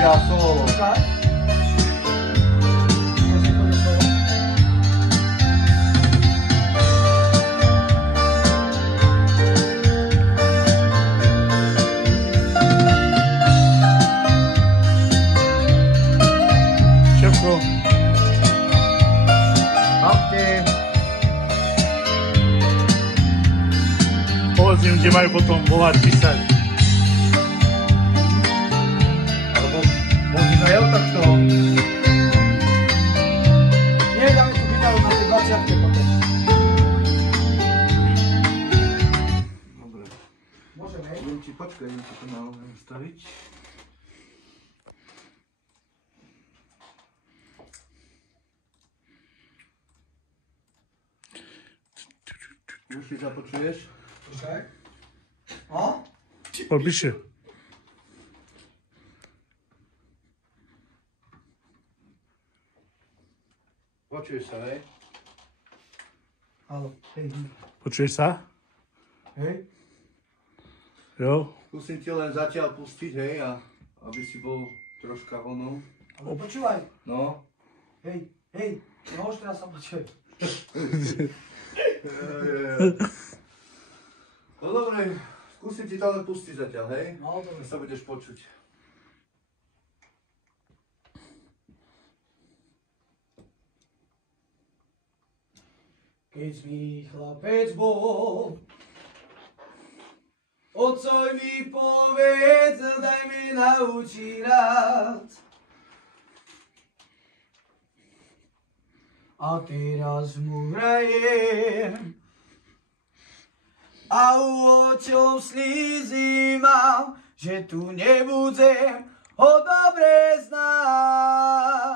a solo. Šefko. Ahojte. Povedz im, kde majú potom volať, písať. Alebo môžeš aj ja takto. Nie, dáme tu gitaru na tej 20-ke potom. Dobre. Môžeme, hej? Idem ti, počkaj, idem ti to nastaviť. Už si započuješ? Počkaj. No? Poď bližšie. Počuješ sa, hej? Haló, hej. Počuješ sa? Hej? Jo? Skúsim ti len zatiaľ pustiť, hej, a aby si bol troška vonou. Ale počúvaj. No. Hej, hej. No už teraz sa počuj. No dobre, skúsim ti to len pustiť zatiaľ, hej? No, dobre. Sa budeš počuť. Keď mi chlapec bol, otcoj mi povedz, daj mi naučiť rád. A teraz mu hrajem a u očom slízy mám, že tu nebudem ho dobre znať.